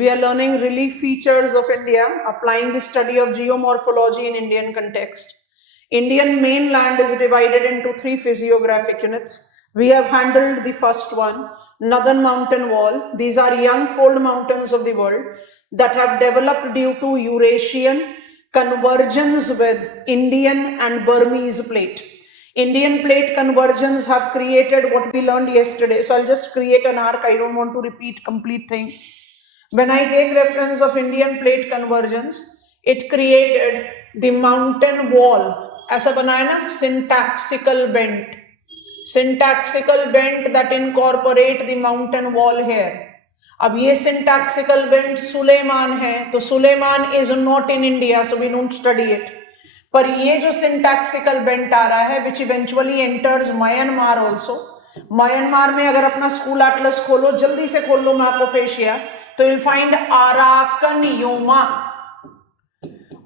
We are learning relief features of India, applying the study of geomorphology in Indian context. Indian mainland is divided into three physiographic units. We have handled the first one, Northern Mountain Wall. These are young fold mountains of the world that have developed due to Eurasian convergence with Indian and Burmese plate. Indian plate convergence have created what we learned yesterday. So I'll just create an arc. I don't want to repeat complete thing. When I take reference of Indian plate convergence, it created the mountain wall. ऐसा बनाया ना, syntaxical bent that incorporate the mountain wall here. अब ये syntaxical bent Suleman है, तो Suleman is not in India, so we don't study it. पर ये जो syntaxical bent आ रहा है, which eventually enters Myanmar also. Myanmar में अगर अपना स्कूल एटलस खोलो, जल्दी से खोल लो मैप ऑफ एशिया, तो you'll find अराकन योमा.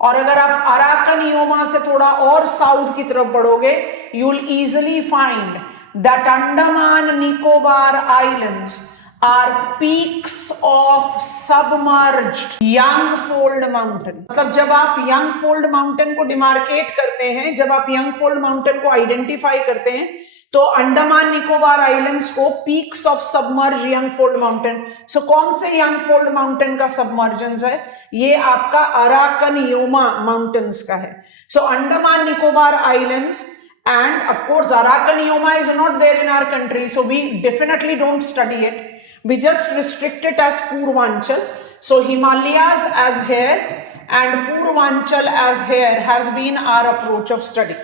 और अगर आप अराकन योमा से थोड़ा और साउथ की तरफ बढ़ोगे, you'll easily find that Andaman Nicobar Islands are peaks of submerged young fold mountain. मतलब जब आप young fold mountain को डिमार्केट करते हैं, जब आप young fold mountain को आइडेंटिफाई करते हैं, तो अंडमान निकोबार आइलैंड्स को peaks of submerge young fold mountain. So कौन से यंग फोल्ड माउंटेन का सबमर्जेंस है? ये आपका अराकन योमा माउंटेन्स का है. So Andaman Nicobar islands and of course Arakan Yoma is not there in our country, so we definitely don't study it. We just restrict it as Purvanchal. So Himalayas as here and Purvanchal as here has been our approach of study.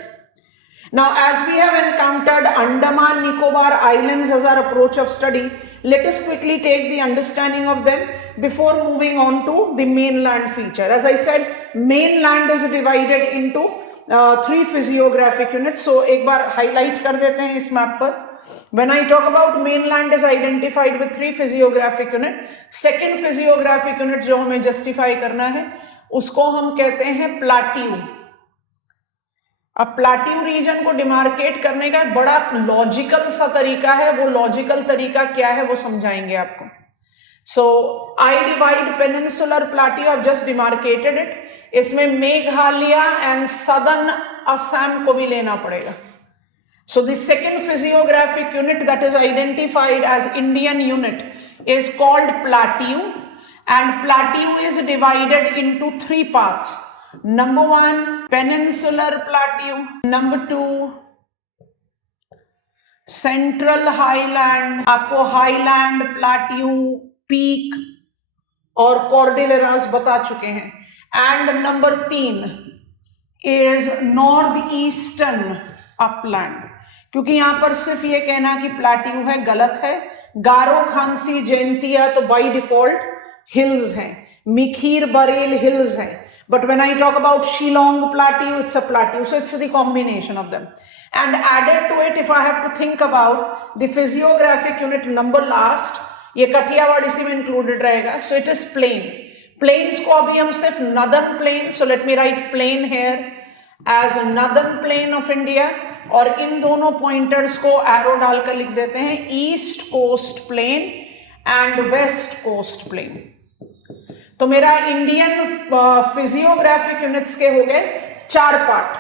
Now, as we have encountered Andaman Nicobar Islands as our approach of study, let us quickly take the understanding of them before moving on to the mainland feature. As I said, mainland is divided into three physiographic units. So, एक बार highlight कर देते हैं इस map पर. When I talk about mainland is identified with three physiographic unit. Second physiographic unit जो हमें justify करना है, उसको हम कहते हैं plateau. अब प्लाट्यू रीजन को डिमार्केट करने का बड़ा लॉजिकल सा तरीका है. वो लॉजिकल तरीका क्या है वो समझाएंगे आपको. So I divide peninsular plateau, I just demarcated it. इसमें मेघालय एंड सदर्न असम को भी लेना पड़ेगा. So the second physiographic unit that is identified as Indian unit is called plateau, and plateau is divided into three parts. Number one, peninsular plateau. Number two, central highland. आपको highland, plateau, peak और cordilleras बता चुके हैं. And number तीन is northeastern upland. क्योंकि यहां पर सिर्फ ये कहना कि plateau है गलत है. गारो, खांसी, जैंतिया तो by default hills हैं. मिखीर, बरेल hills हैं. But when I talk about Shillong Plateau, it's a plateau. So it's the combination of them. And added to it, if I have to think about the physiographic unit number last, ये कठियावाड़ इसी में included रहेगा. So it is plain. Plains को अभी हम सिर्फ northern plain. So let me write plain here as northern plain of India. और इन दोनों pointers को arrow डालकर लिख देते हैं east coast plain and west coast plain. तो मेरा इंडियन फिजियोग्राफिक यूनिट्स के हो गए चार part.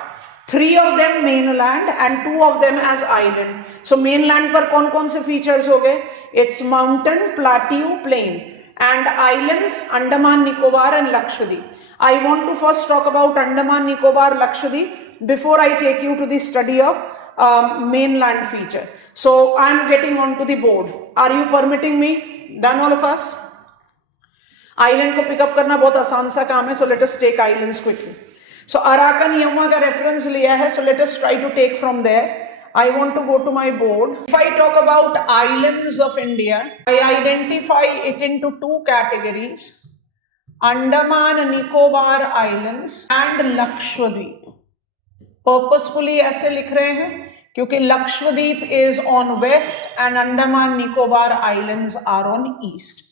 Three of them mainland and two of them as island. So mainland पर कौन कौन से फीचर्स हो गए? It's mountain, plateau, plain, and islands Andaman Nicobar and Lakshadweep. I want to first talk about Andaman Nicobar Lakshadweep before I take you to the study of mainland feature. So I am getting on to the board. Are you permitting me? Done all of us? Island को pick up करना बहुत आसान सा काम है. So let us take islands quickly. So Arakan Yoma का reference लिया है. So let us try to take from there. I want to go to my board. If I talk about islands of India, I identify it into two categories, Andaman Nicobar islands and Lakshadweep. Purposefully ऐसे लिख रहे हैं क्योंकि Lakshadweep is on west and Andaman Nicobar islands are on east.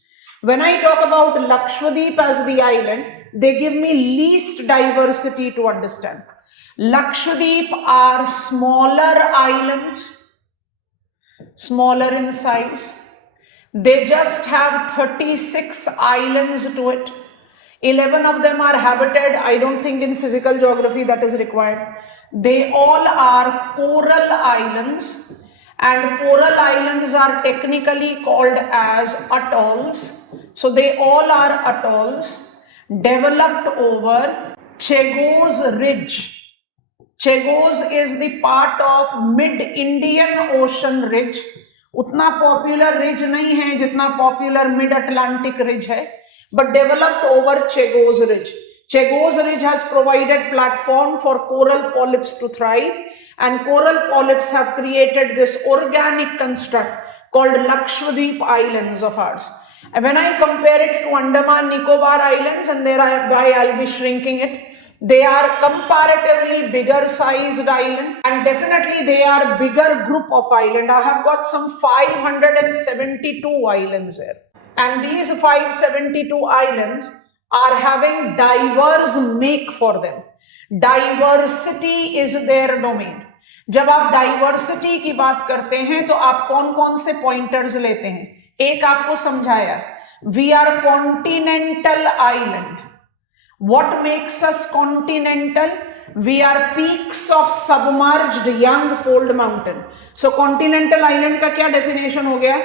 When I talk about Lakshadweep as the island, they give me least diversity to understand. Lakshadweep are smaller islands, smaller in size. They just have 36 islands to it. 11 of them are habited. I don't think in physical geography that is required. They all are coral islands, and coral islands are technically called as atolls. So they all are atolls developed over Chagos Ridge. Chagos is the part of mid-Indian Ocean ridge. उतना popular ridge नहीं है जितना popular mid Atlantic ridge है, but developed over Chagos Ridge. Chagos Ridge has provided platform for coral polyps to thrive, and coral polyps have created this organic construct called Lakshadweep Islands of ours. And when I compare it to Andaman Nicobar Islands, and thereby I'll be shrinking it, they are comparatively bigger sized island, and definitely they are bigger group of island. I have got some 572 islands here. And these 572 islands are having diverse make for them. Diversity is their domain. जब आप diversity की बात करते हैं तो आप कौन कौन से पॉइंटर्स लेते हैं? एक आपको समझाया, we are continental island. What makes us continental? We are peaks of submerged young fold mountain. So continental island का क्या definition हो गया?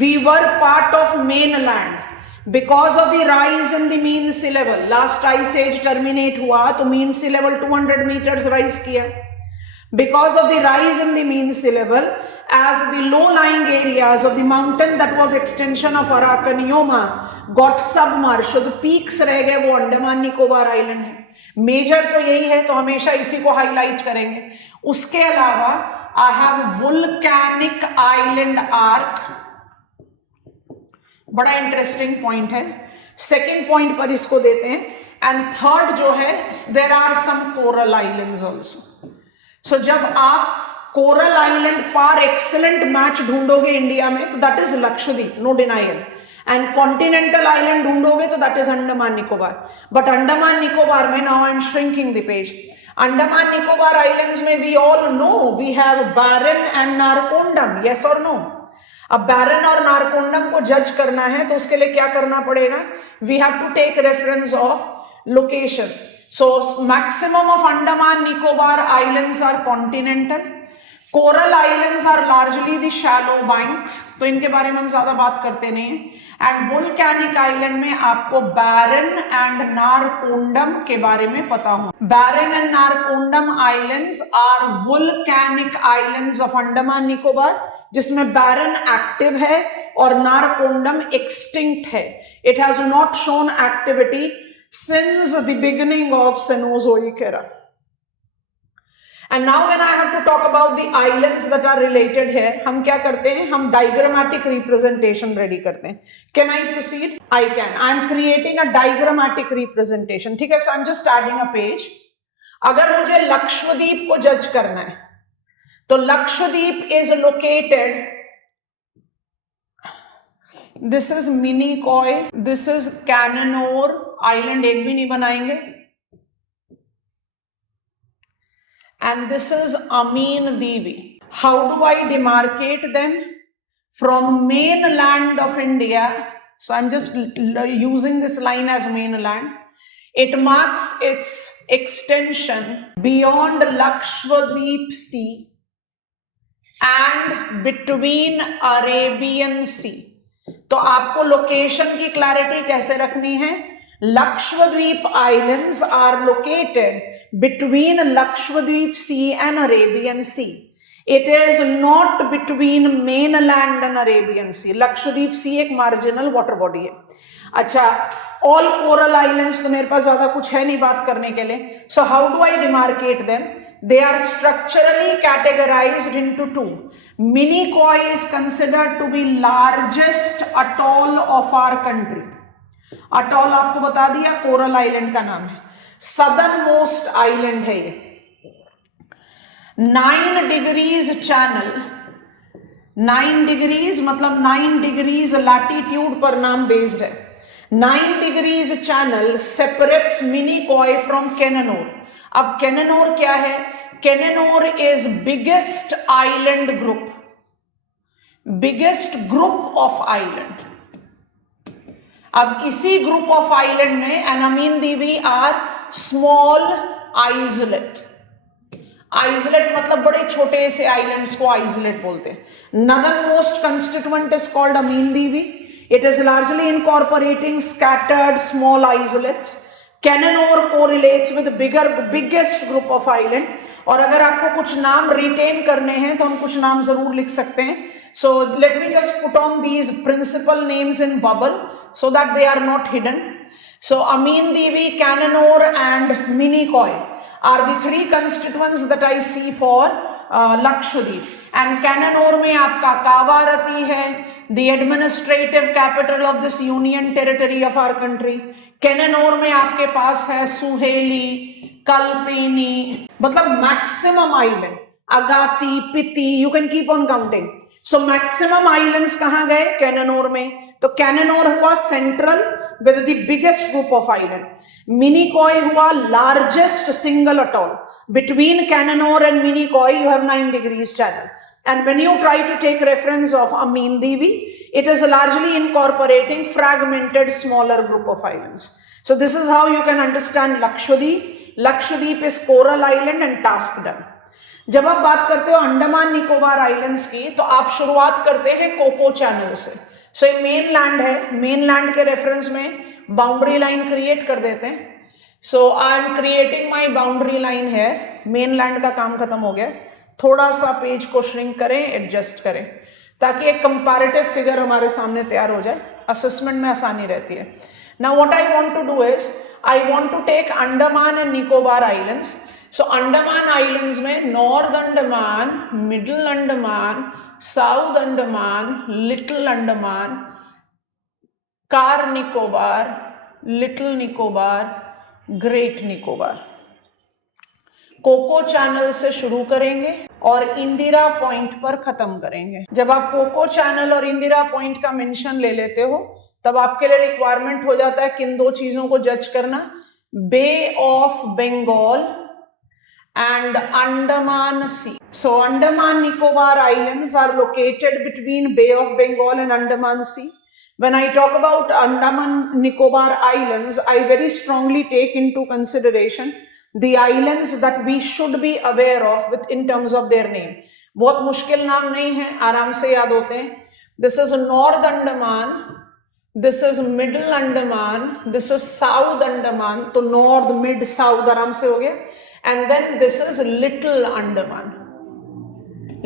We were part of mainland because of the rise in the mean sea level. Last ice age terminate हुआ तो mean sea level 200 meters rise किया. Because of the rise in the mean sea level, as the low-lying areas of the mountain that was extension of Aracanioma got submerged, so the peaks रह गए वो Andaman Nicobar island है. Major तो यही है, तो हमेशा इसी को हाईलाइट करेंगे. उसके अलावा I have volcanic island arc, बड़ा इंटरेस्टिंग पॉइंट है. सेकेंड पॉइंट पर इसको देते हैं. एंड थर्ड जो है, there are some coral islands also. So जब आप कोरल आइलैंड पार एक्सेलेंट मैच ढूंढोगे इंडिया में तो that is Lakshadweep, no denial. And continental island ढूंढोगे तो that is Andaman Nicobar. But Andaman Nicobar में, now I am shrinking the page, Andaman Nicobar islands में we all know we have Barren and Narcondam. Yes और नो? अब बैरन और नारकोंडम को जज करना है तो उसके लिए क्या करना पड़ेगा? We have to take reference of location. So maximum of Andaman Nicobar islands are continental. Coral islands are largely the shallow banks, तो इनके बारे में हम ज्यादा बात करते नहीं हैं. एंड वोल्केनिक आइलैंड में आपको बैरन एंड नारकोंडम के बारे में पता हो. Barren and Narcondam islands are volcanic islands of Andaman Nicobar, जिसमें बैरन एक्टिव है और नारकोंडम एक्सटिंक्ट है. It has not shown activity since the beginning of Cenozoic era. And now when I have to talk about the islands that are related here, हम क्या करते हैं? हम diagrammatic representation ready करते हैं. Can I proceed? I can. I am creating a diagrammatic representation. ठीक है? So I'm just adding a page. अगर मुझे लक्षद्वीप को जज करना है तो Lakshadweep is located, this is Minicoy, this is Cananore island, एक भी नहीं बनाएंगे, and this is Amin Devi. How do I demarcate them? From mainland of India, so I'm just using this line as mainland. It marks its extension beyond Lakshadweep Sea and between Arabian Sea. तो आपको location की clarity कैसे रखनी है? Lakshadweep Islands are located between Lakshadweep Sea and Arabian Sea. It is not between mainland and Arabian Sea. Lakshadweep Sea एक marginal water body है. अच्छा, all coral islands तो मेरे पास ज्यादा कुछ है नहीं बात करने के लिए. So how do I demarcate them? They are structurally categorized into two. Minicoy is considered to be largest atoll of our country. Atoll आपको बता दिया, कोरल आइलैंड का नाम है. सदर्न मोस्ट आइलैंड है ये. 9 डिग्रीज चैनल, 9 डिग्रीज मतलब 9 degrees latitude पर नाम बेस्ड है. 9 degrees channel separates Minicoy from Cannanore. अब कैननोर क्या है? Cannanore is biggest island group, biggest group of island. अब इसी ग्रुप ऑफ आइलैंड में and Amindivi are small islet. Islet मतलब बड़े छोटे से आइलैंड्स को आइसलेट बोलते हैं। Northern most constituent is called Amindivi. It is largely incorporating scattered small islets. Cannanore correlates with biggest group of island. और अगर आपको कुछ नाम रिटेन करने हैं तो हम कुछ नाम जरूर लिख सकते हैं। So let me just put on these principal names in bubble so that they are not hidden. So Amin Devi, Cananore and Minicoy are the three constituents that I see for Lakshadweep. And Cananore में आपका कावारती है, the administrative capital of this union territory of our country. Cananore में आपके पास है सुहेली, कल्पेनी, मतलब maximum island. Agatti, Pitti, you can keep on counting. So maximum islands कहां गए? कैननोर में। तो कैननोर हुआ central with the biggest group of island. Minicoy हुआ largest single atoll. Between Cannanore and Minicoy you have 9 degrees channel. And when you try to take reference of Amin Devi, it is largely incorporating fragmented smaller group of islands. So this is how you can understand Lakshadweep. Lakshadweep is coral island and task done. जब आप बात करते हो Andaman Nicobar islands की तो आप शुरुआत करते हैं कोको चैनल से। सो ये मेनलैंड है, मेनलैंड के रेफरेंस में बाउंड्री लाइन क्रिएट कर देते हैं। So I am creating my boundary line है। मेनलैंड का काम खत्म हो गया। थोड़ा सा पेज को श्रिंक करें, एडजस्ट करें ताकि एक कंपैरेटिव फिगर हमारे सामने तैयार हो जाए। असेसमेंट में आसानी रहती है। Now what I want to do is I want to take Andaman and Nicobar islands. So Andaman islands में North Andaman, Middle Andaman, South Andaman, Little Andaman, Car Nicobar, Little Nicobar, Great Nicobar. Coco channel से शुरू करेंगे और इंदिरा पॉइंट पर खत्म करेंगे। जब आप कोको चैनल और इंदिरा पॉइंट का मेंशन ले लेते हो तब आपके लिए रिक्वायरमेंट हो जाता है किन दो चीजों को जज करना, Bay of Bengal and Andaman Sea. So Andaman Nicobar Islands are located between Bay of Bengal and Andaman Sea. When I talk about Andaman Nicobar Islands, I very strongly take into consideration the islands that we should be aware of with in terms of their name. बहुत मुश्किल नाम नहीं है, आराम से याद होते हैं। This is North Andaman, this is Middle Andaman, this is South Andaman. तो North, Mid, South आराम से हो गया। And then this is Little Andaman.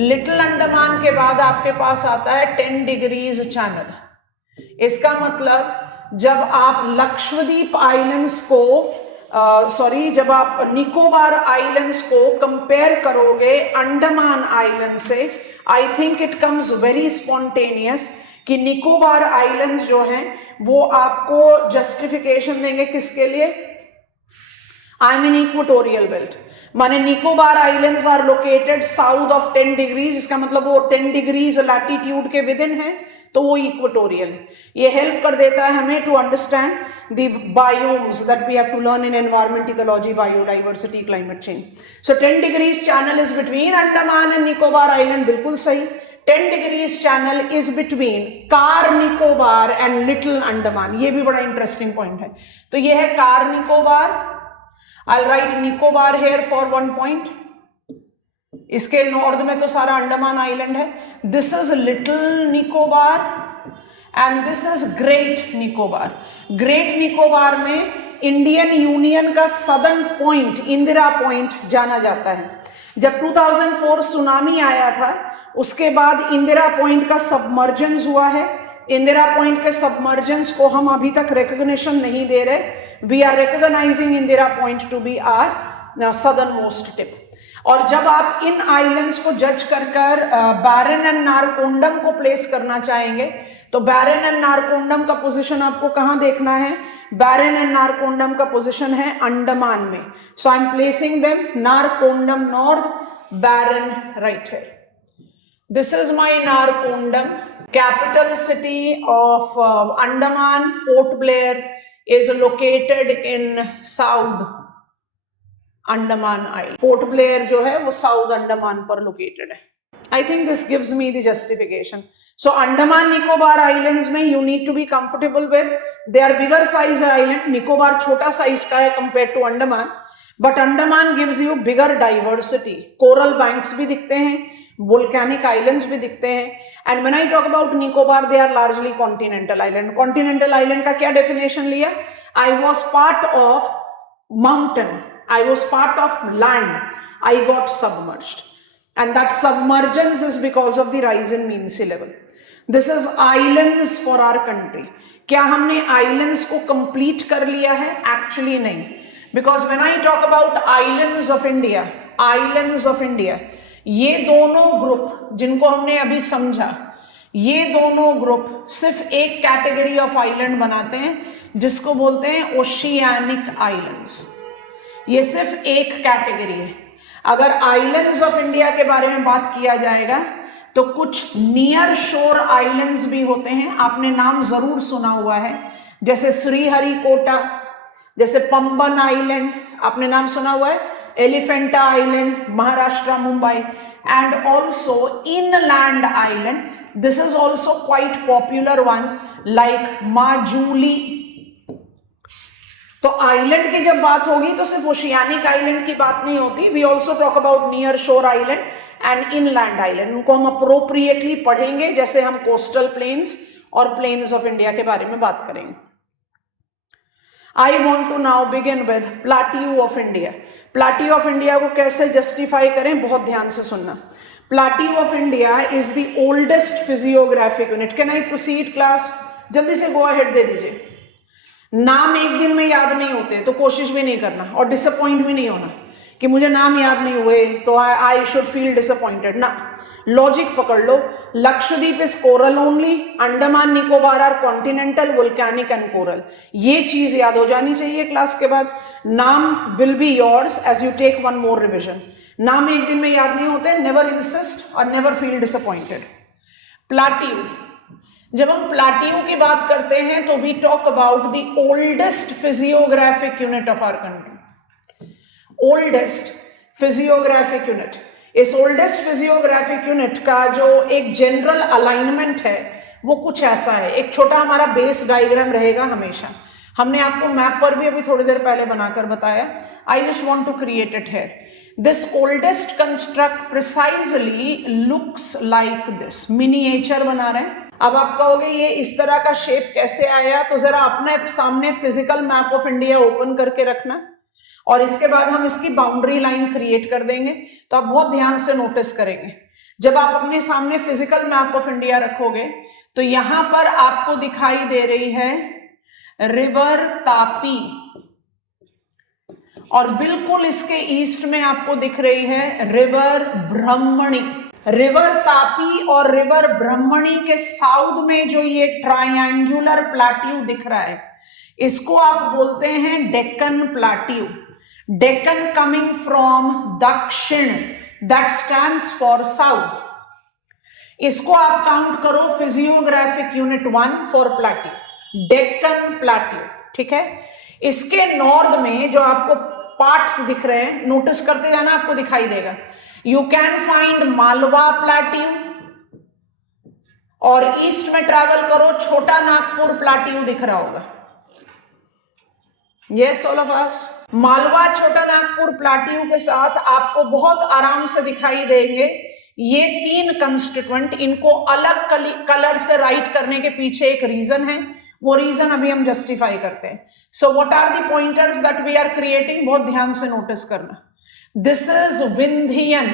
Little Andaman के बाद आपके पास आता है 10 degrees channel. इसका मतलब जब आप लक्षद्वीप आइलैंड्स को जब आप निकोबार आइलैंड्स को कंपेयर करोगे अंडमान आइलैंड से, I think it comes very spontaneous कि निकोबार आइलैंड्स जो हैं वो आपको जस्टिफिकेशन देंगे किसके लिए? I mean equatorial belt. माने Nicobar islands are located south of 10 degrees, इसका मतलब वो 10 डिग्रीज लैटिट्यूड के विद इन है तो वो इक्वेटोरियल। ये हेल्प कर देता है हमें to understand the biomes that we have to learn in environment ecology, biodiversity, climate change. So 10 degrees channel is between Andaman and Nicobar island, बिल्कुल सही। 10 degrees channel is between Car Nicobar and little Andaman. ये भी बड़ा इंटरेस्टिंग पॉइंट है। तो ये है Car Nicobar. I'll write Nicobar here for 1 point. इसके नॉर्थ में तो सारा अंडमान आइलैंड है। This is little Nicobar and this is great Nicobar. Great Nicobar में इंडियन यूनियन का सदर्न पॉइंट इंदिरा पॉइंट जाना जाता है। जब 2004 सुनामी आया था उसके बाद इंदिरा पॉइंट का सबमर्जेंस हुआ है। इंदिरा पॉइंट के सबमर्जेंस को हम अभी तक रिकॉग्निशन नहीं दे रहे। We are recognising Indira point to be our southern most tip. और जब आप इन आइलैंड्स को जज कर बैरन एंड नारकोंडम को प्लेस करना चाहेंगे तो बैरन एंड नारकोंडम का पोजीशन आपको कहां देखना है? बैरन एंड नारकोंडम का पोजीशन है अंडमान में। So I am placing them Narcondam north, Barren right है। This is my Narcondam. Capital city of Andaman, Port Blair, is located in South Andaman Island. Port Blair जो है वो South Andaman पर located है। I think this gives me the justification. So Andaman Nicobar Islands में you need to be comfortable with, they are bigger size island. Nicobar छोटा size का है compared to Andaman, but Andaman gives you bigger diversity. Coral banks भी दिखते हैं, volcanic islands भी दिखते हैं. And when I talk about Nicobar, they are largely continental island. Continental island का क्या definition लिया? I was part of mountain, I was part of land, I got submerged. And that submergence is because of the rise in mean sea level. This is islands for our country. क्या हमने islands को complete कर लिया है? Actually नहीं. Because when I talk about islands of India, ये दोनों group जिनको हमने अभी समझा, ये दोनों ग्रुप सिर्फ एक कैटेगरी ऑफ आइलैंड बनाते हैं जिसको बोलते हैं ओशियानिक आइलैंड्स. ये सिर्फ एक कैटेगरी है. अगर आइलैंड्स ऑफ इंडिया के बारे में बात किया जाएगा तो कुछ नियर शोर आइलैंड्स भी होते हैं. आपने नाम जरूर सुना हुआ है, जैसे श्रीहरिकोटा, जैसे पंबन आइलैंड, आपने नाम सुना हुआ है, Elephanta island, Maharashtra, Mumbai, and also inland island. This is also quite popular one like Majuli. तो आइलैंड की जब बात होगी तो सिर्फ ओशियानिक आइलैंड की बात नहीं होती. We also talk about near shore island and inland island. उनको हम अप्रोप्रिएटली पढ़ेंगे जैसे हम कोस्टल प्लेन्स और प्लेन्स ऑफ इंडिया के बारे में बात करेंगे. I want to now begin with plateau of India. Plateau of India को कैसे जस्टिफाई करें, बहुत ध्यान से सुनना. Plateau of India is the oldest physiographic unit. Can I proceed class? जल्दी से गो अहेड दे दीजिए. नाम एक दिन में याद नहीं होते तो कोशिश भी नहीं करना और डिसअपॉइंट भी नहीं होना कि मुझे नाम याद नहीं हुए तो आई शुड फील डिसअपॉइंटेड ना. लॉजिक पकड़ लो. Lakshadweep is coral only, Andaman Nicobar are continental, volcanic and coral. ये चीज याद हो जानी चाहिए क्लास के बाद. नाम will be yours as you take one more revision. नाम एक दिन में याद नहीं होते. नेवर इंसिस्ट और नेवर फील डिसअपॉइंटेड. प्लाट्यू, जब हम प्लाट्यू की बात करते हैं तो we talk about the oldest physiographic unit of our country. Oldest physiographic unit. इस ओल्डेस्ट फिजियोग्राफिक यूनिट का जो एक जनरल अलाइनमेंट है वो कुछ ऐसा है. एक छोटा हमारा बेस डायग्राम रहेगा हमेशा. हमने आपको मैप पर भी अभी थोड़ी देर पहले बनाकर बताया. I just want to create it here. This oldest construct precisely looks like this. Miniature बना रहे हैं. अब आप कहोगे ये इस तरह का शेप कैसे आया, तो जरा अपने सामने physical map of India open करके रखना और इसके बाद हम इसकी बाउंड्री लाइन क्रिएट कर देंगे. तो आप बहुत ध्यान से नोटिस करेंगे. जब आप अपने सामने फिजिकल मैप ऑफ इंडिया रखोगे तो यहां पर आपको दिखाई दे रही है रिवर तापी और बिल्कुल इसके ईस्ट में आपको दिख रही है रिवर ब्रह्मणी. रिवर तापी और रिवर ब्रह्मणी के साउथ में जो ये ट्रायंगुलर प्लाट्यू दिख रहा है इसको आप बोलते हैं Deccan plateau. Deccan coming from दक्षिण, दैट स्टैंड्स फॉर साउथ. इसको आप काउंट करो physiographic unit 1 for plateau, Deccan plateau. ठीक है. इसके नॉर्थ में जो आपको पार्ट्स दिख रहे हैं, नोटिस करते जाना, आपको दिखाई देगा. You can find Malwa plateau और ईस्ट में ट्रैवल करो, छोटा नागपुर प्लाट्यू दिख रहा होगा. Yes, all of us. Malwa, छोटा नागपुर प्लाट्यू के साथ आपको बहुत आराम से दिखाई देंगे ये 3 कंस्टिट्यूएंट. इनको अलग कलर से राइट करने के पीछे एक रीजन है, वो रीजन अभी हम जस्टिफाई करते हैं. So what are the pointers that we are creating, बहुत ध्यान से नोटिस करना. This is Vindhyan,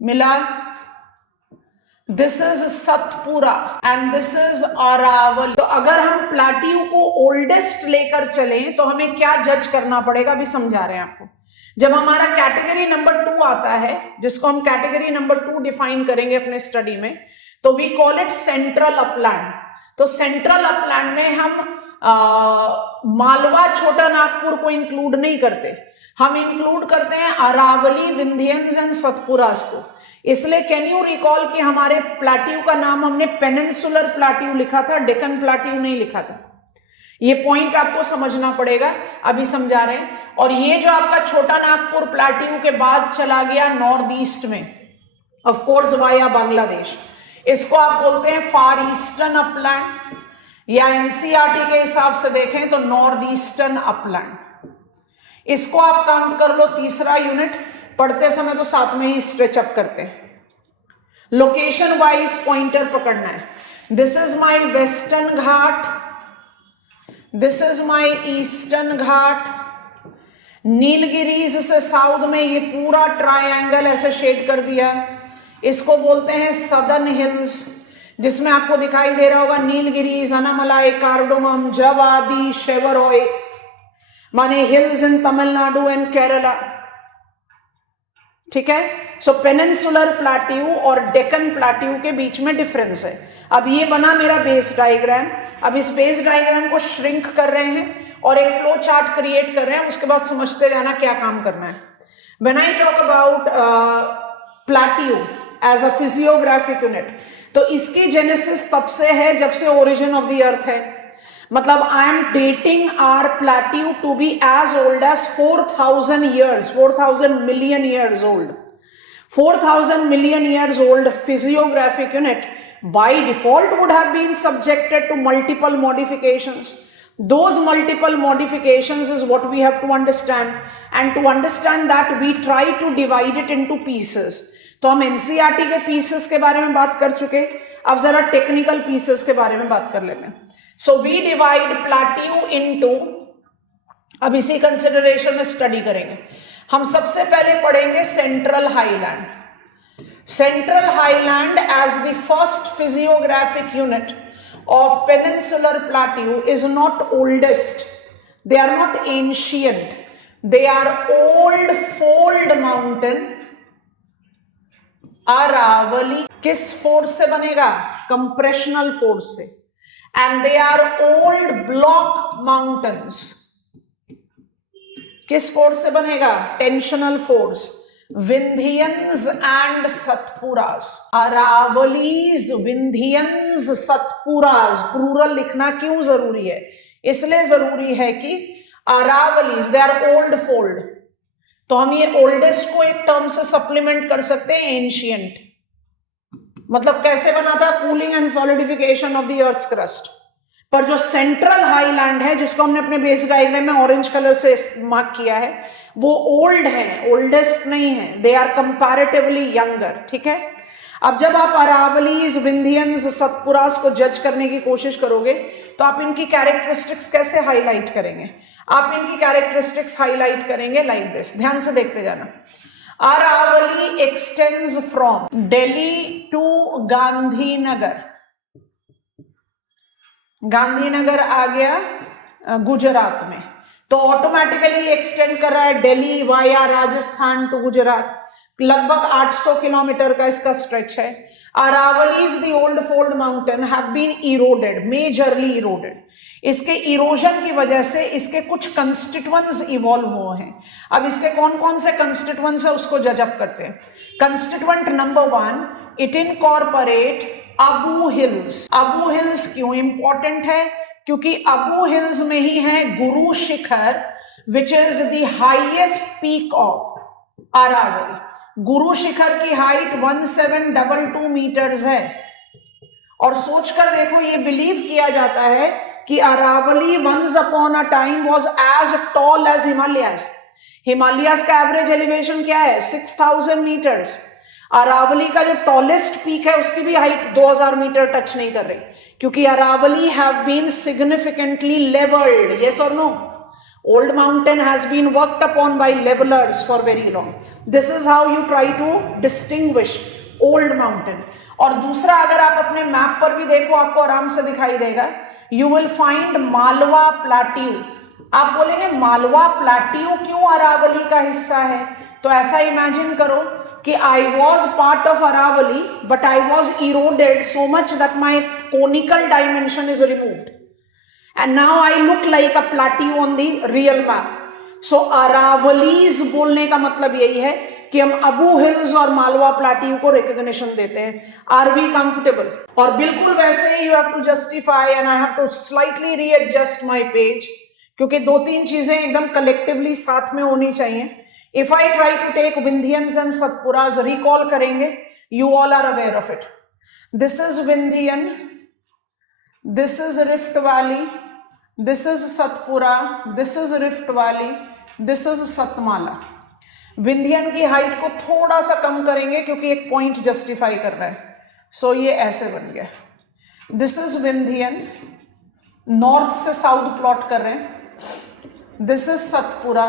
मिला. This is Satpura and this is Araval. तो अगर हम प्लाट्यू को ओल्डेस्ट लेकर चलें तो हमें क्या जज करना पड़ेगा, अभी समझा रहे हैं आपको. जब हमारा कैटेगरी नंबर 2 आता है, जिसको हम कैटेगरी नंबर 2 डिफाइन करेंगे अपने स्टडी में, तो we call it central upland. तो सेंट्रल अपलैंड में हम मालवा, छोटा नागपुर को इंक्लूड नहीं करते. हम इंक्लूड करते हैं अरावली, विंध्यंस एंड सतपुरास को. इसलिए कैन यू रिकॉल कि हमारे प्लाट्यू का नाम हमने पेनिनसुलर प्लाट्यू लिखा था, डेक्कन प्लाट्यू नहीं लिखा था. ये पॉइंट आपको समझना पड़ेगा, अभी समझा रहे हैं. और ये जो आपका छोटा नागपुर प्लाट्यू के बाद चला गया नॉर्थ ईस्ट में, ऑफ कोर्स वाया बांग्लादेश. इसको आप बोलते हैं फार ईस्टर्न अपलैंड, या एनसीईआरटी के हिसाब से देखें तो नॉर्थ ईस्टर्न अपलैंड। इसको आप काउंट कर लो तीसरा यूनिट, पढ़ते समय तो साथ में ही स्ट्रेच अप करते हैं। लोकेशन वाइज पॉइंटर पकड़ना है। This is my western Ghat, this is my eastern Ghat. Nilgiris से साउथ में ये पूरा ट्रायंगल ऐसे शेड कर दिया, इसको बोलते हैं सदर्न हिल्स, जिसमें आपको दिखाई दे रहा होगा नीलगिरीज, अनामलाई, कार्डोमम, जवादी, शेवरॉय, माने hills in Tamil Nadu and Kerala. ठीक है, सो पेनिनसुलर प्लाट्यू और डेक्कन प्लाट्यू के बीच में डिफरेंस है। अब ये बना मेरा बेस डायग्राम। अब इस बेस डायग्राम को श्रिंक कर रहे हैं और एक फ्लो चार्ट क्रिएट कर रहे हैं, उसके बाद समझते जाना क्या काम करना है। When I talk about plateau as a physiographic unit, तो इसकी जेनेसिस तब से है जब से ओरिजिन ऑफ द अर्थ है। मतलब I am dating our plateau to be as old as 4000 years, 4000 million years old. 4000 million years old physiographic unit by default would have been subjected to multiple modifications. Those multiple modifications is what we have to understand, and to understand that we try to divide it into pieces. तो हम NCERT के pieces के बारे में बात कर चुके, अब जरा टेक्निकल पीसेस के बारे में बात कर लेते हैं। So we divide plateau into, अब इसी कंसिडरेशन में स्टडी करेंगे हम। सबसे पहले पढ़ेंगे central highland. Central highland as the first physiographic unit of peninsular plateau is not oldest, they are not ancient, they are old fold mountain। Aravali किस force से बनेगा? कंप्रेशनल फोर्स से। And they are old block mountains, किस force से बनेगा? Tensional force. Vindhyans and Satpuras, Aravalis, Vindhyans, Satpuras. Plural लिखना क्यों जरूरी है? इसलिए जरूरी है कि Aravalis they are old fold, तो हम ये ओल्डेस्ट को एक टर्म से सप्लीमेंट कर सकते हैं, एंशियंट। मतलब कैसे बना था? Cooling and solidification of the earth's crust. पर जो सेंट्रल हाईलैंड है, जिसको हमने अपने बेस डायग्राम में ऑरेंज कलर से मार्क किया है, वो ओल्ड है, ओल्डेस्ट नहीं है, दे आर कंपैरेटिवली यंगर। ठीक है, अब जब आप अरावलीज, विंध्यंस, सतपुरास को जज करने की कोशिश करोगे तो आप इनकी कैरेक्टरिस्टिक्स कैसे हाईलाइट करेंगे? आप इनकी कैरेक्टरिस्टिक्स हाईलाइट करेंगे लाइक दिस, ध्यान से देखते जाना। Aravali extends from Delhi to Gandhinagar, Gandhinagar आ गया गुजरात में, तो ऑटोमेटिकली एक्सटेंड कर रहा है दिल्ली वाया राजस्थान टू गुजरात। लगभग 800 किलोमीटर का इसका स्ट्रेच है। Aravalis the old fold mountain have been eroded, majorly eroded. इसके इरोजन की वजह से इसके कुछ कंस्टिट्यूएंट्स इवॉल्व हुए हैं। अब इसके कौन कौन से कंस्टिट्यूएंट्स है उसको जज अप करते हैं। Constituent number 1, it incorporate Abu hills. Abu hills क्यों इंपॉर्टेंट है? क्योंकि अबू हिल्स में ही है Guru Shikhar, which is the highest peak of Aravali. Guru Shikhar की हाइट 1722 मीटर्स है। और सोचकर देखो, ये बिलीव किया जाता है कि Aravalli once upon a time was as tall as Himalayas. Himalayas का एवरेज एलिवेशन क्या है? 6000 मीटर्स। अरावली का जो टॉलेस्ट पीक है उसकी भी हाइट 2000 मीटर टच नहीं कर रही, क्योंकि Aravalli have been significantly levelled. Yes और no? Old mountain has been worked upon by levelers for very long. This is how you try to distinguish old mountain. और दूसरा, अगर आप अपने मैप पर भी देखो, आपको आराम से दिखाई देगा, you will find Malwa plateau. आप बोलेंगे मालवा प्लाट्यू क्यों अरावली का हिस्सा है? तो ऐसा इमेजिन करो कि I was part of Aravali, but I was eroded so much that my conical dimension is removed. And now I look like a plateau on the real map. So Aravallis बोलने का मतलब यही है कि हम Abu hills और Malwa plateau को recognition देते हैं। Are we comfortable? और बिल्कुल वैसे ही you have to justify, and I have to slightly readjust my page, क्योंकि 2-3 चीजें एकदम कलेक्टिवली साथ में होनी चाहिए। If I try to take Vindhyans and Satpuras, recall करेंगे, you all are aware of it. This is Vindhyan, this is rift valley, this is Satpura, this is rift valley, this is Satmala. Vindhyan की height को थोड़ा सा कम करेंगे क्योंकि एक पॉइंट जस्टिफाई कर रहा है। सो ये ऐसे बन गया, दिस इज विंध्यन, नॉर्थ से साउथ प्लॉट कर रहे हैं, this is Satpura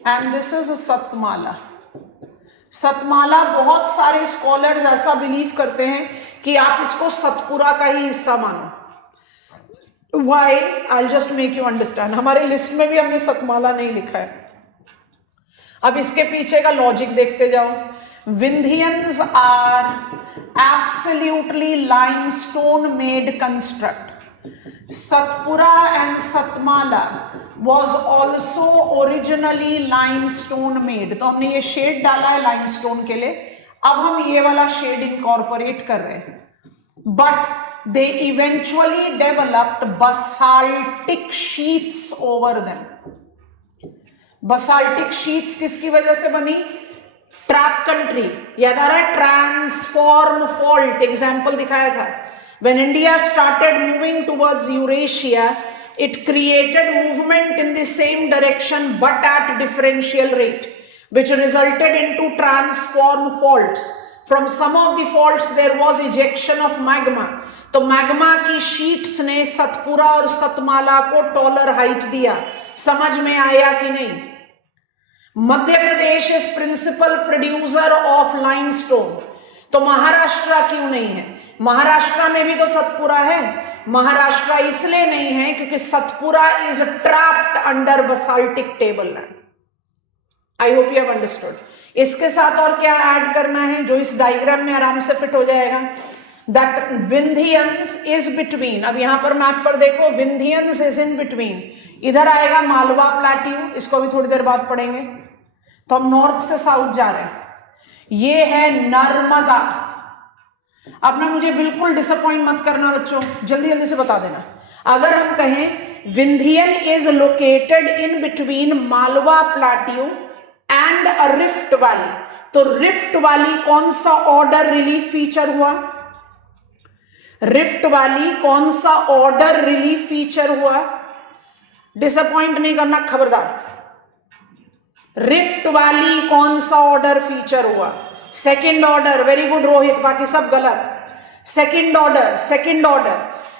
and this is Satmala. Satmala बहुत सारे स्कॉलर्स ऐसा बिलीव करते हैं कि आप इसको सतपुरा का ही हिस्सा मानो। Why? I'll just make you understand. हमारे लिस्ट में भी हमने सतमाला नहीं लिखा है। अब इसके पीछे का लॉजिक देखते जाओ। Vindhyans are absolutely limestone made construct. Satpura and Satmala was also originally limestone made। तो हमने ये शेड डाला है लाइमस्टोन के लिए, अब हम ये वाला शेड इनकॉर्पोरेट कर रहे हैं। But they eventually developed basaltic sheets over them। basaltic sheets किसकी वजह से बनी? ट्रैप कंट्री, याद आ रहा है? ट्रांसफॉर्म फॉल्ट एग्जाम्पल दिखाया था। when India started moving towards Eurasia, it created movement in the same direction but at differential rate, which resulted into transform faults। From some of the faults there was ejection of magma। तो magma की sheets ने सतपुरा और सतमाला को taller height दिया। समझ में आया कि नहीं? Madhya Pradesh is principal producer of limestone, तो महाराष्ट्र क्यों नहीं है? महाराष्ट्र में भी तो सतपुरा है। महाराष्ट्र इसलिए नहीं है क्योंकि Satpura is trapped under basaltic table land. I hope you have understood. इसके साथ और क्या ऐड करना है जो इस डायग्राम में आराम से फिट हो जाएगा? दैट विंध्यंस इज बिटवीन, अब यहां पर मैप पर देखो, विंध्यंस इज इन बिटवीन। इधर आएगा मालवा प्लेट्यू, इसको भी थोड़ी देर बाद पढ़ेंगे। तो हम नॉर्थ से साउथ जा रहे हैं। ये है नर्मदा। अब ना मुझे बिल्कुल डिसअपॉइंट मत करना बच्चों, जल्दी जल्दी से बता देना। अगर हम कहें Vindhyan is located in between Malwa plateau and a rift valley, तो रिफ्ट वैली कौन सा ऑर्डर रिलीफ फीचर हुआ? रिफ्ट वैली कौन सा ऑर्डर रिलीफ फीचर हुआ? डिसअपॉइंट नहीं करना खबरदार। रिफ्ट वैली कौन सा ऑर्डर फीचर हुआ? Second order. Very good Rohit, बाकी सब गलत। Second order.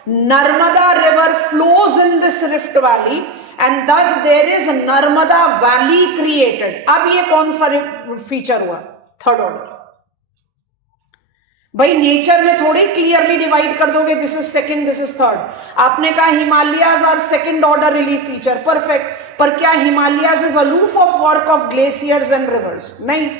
Narmada river flows in this rift valley and thus there is Narmada valley created. अब ये कौन सा फीचर हुआ? Third order. भाई नेचर में थोड़ी क्लियरली डिवाइड कर दोगे, this is second, this is third. आपने कहा Himalayas are second order relief feature, perfect. पर क्या Himalayas is aloof of work of glaciers and rivers? नहीं,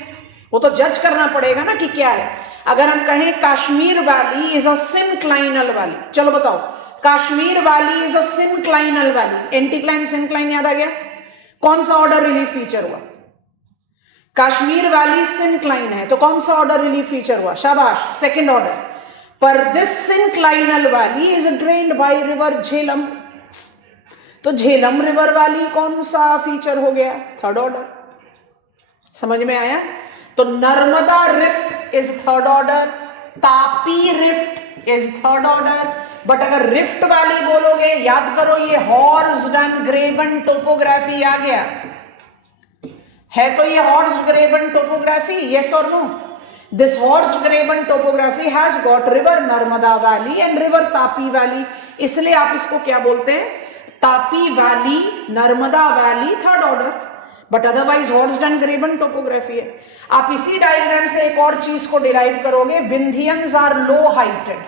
वो तो जज करना पड़ेगा ना कि क्या है। अगर हम कहें Kashmir valley is a synclinal valley, चलो बताओ, Kashmir valley is a synclinal valley, anticline syncline याद आ गया? कौन सा ऑर्डर रिलीफ फीचर हुआ? कश्मीर वैली सिनक्लाइन है, तो कौन सा ऑर्डर रिलीफ फीचर हुआ? शाबाश, सेकंड ऑर्डर। पर this synclinal valley is drained by river Jhelum, तो झेलम रिवर वैली कौन सा फीचर हो गया? Third order. समझ में आया? तो Narmada rift is third order, Tapi rift is third order. But अगर रिफ्ट वैली बोलोगे, याद करो ये हॉर्स्ड एंड ग्रेबन टोपोग्राफी आ गया है, तो ये हॉर्स्ड ग्रेबन टोपोग्राफी, यस और no? This horst graben topography has got river Narmada valley and river Tapi valley, इसलिए आप इसको क्या बोलते हैं? Tapi valley, Narmada valley, third order. But otherwise horst and graben topography है। आप इसी डायग्राम से एक और चीज को डिराइव करोगे, विंध्यंस आर लो हाइटेड।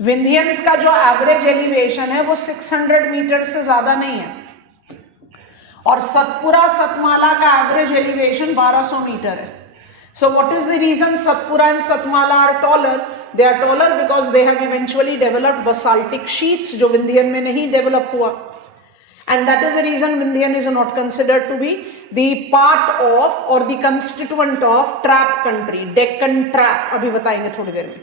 विंध्यंस का जो एवरेज एलिवेशन है वो 600 मीटर से ज्यादा नहीं है, और सतपुरा सतमाला का एवरेज एलिवेशन 1200 मीटर है। So what is the reason Satpura and Satmala are taller? They are taller because they have eventually developed basaltic sheets, जो विंध्यन में नहीं डेवलप हुआ। And that is the reason Vindhyan is not considered to be the part of or the constituent of trap country, Deccan trap। अभी बताएंगे थोड़ी देर में।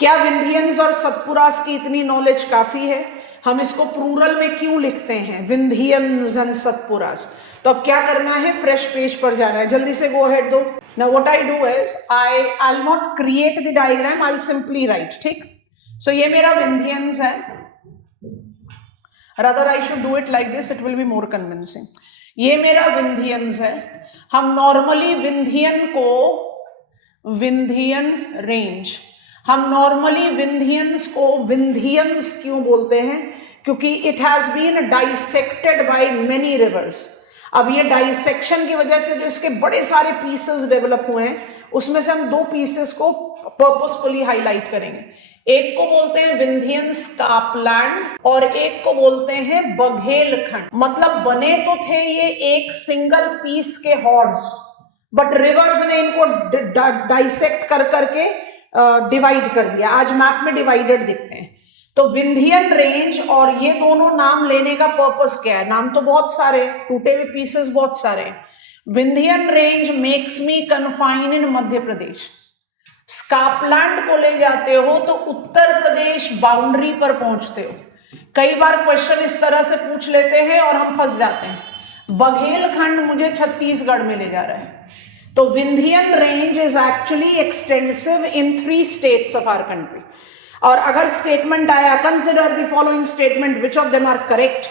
क्या विंध्यंस और सतपुरास की इतनी नॉलेज काफी है? हम इसको प्लूरल में क्यों लिखते हैं, विंध्यंस एंड सतपुरास? तो अब क्या करना है, फ्रेश पेज पर जाना है, जल्दी से गो अहेड दो। Now what I do is I will not create the diagram, I will simply write, ठीक। सो ये मेरा विंध्यंस है, rather I should do it like this, it will be more convincing। ये मेरा विंध्यंस है। हम नॉर्मली विंध्यन को विंध्यन रेंज, हम नॉर्मली विंध्यंस को विंध्यंस क्यों बोलते हैं, क्योंकि it has been dissected by many rivers. अब ये डाइसेक्शन की वजह से जो इसके बड़े सारे पीसेस डेवलप हुए हैं, उसमें से हम दो पीसेस को पर्पसफुली हाईलाइट करेंगे। एक को बोलते हैं विंध्यन स्कार्पलैंड और एक को बोलते हैं बघेलखंड। मतलब बने तो थे ये एक सिंगल पीस के हॉर्ड्स, बट रिवर्स ने इनको डाइसेक्ट कर करके डिवाइड कर दिया। आज मैप में डिवाइडेड दिखते हैं। तो विंध्यन रेंज और ये दोनों नाम लेने का पर्पस क्या है, नाम तो बहुत सारे, टूटे हुए पीसेस बहुत सारे। Vindhyan range makes me confine in Madhya Pradesh. Scarpland को ले जाते हो तो उत्तर प्रदेश बाउंड्री पर पहुंचते हो। कई बार क्वेश्चन इस तरह से पूछ लेते हैं और हम फंस जाते हैं। बघेलखंड मुझे छत्तीसगढ़ में ले जा रहा है। तो Vindhyan range is actually extensive in 3 states of our country. और अगर स्टेटमेंट आया consider the following statement which of them are correct,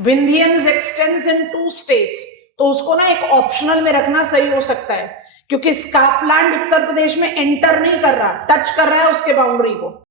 Vindhyans extends in 2 states, तो उसको ना एक ऑप्शनल में रखना सही हो सकता है, क्योंकि स्कार्पलैंड उत्तर प्रदेश में एंटर नहीं कर रहा, टच कर रहा है उसके बाउंड्री को।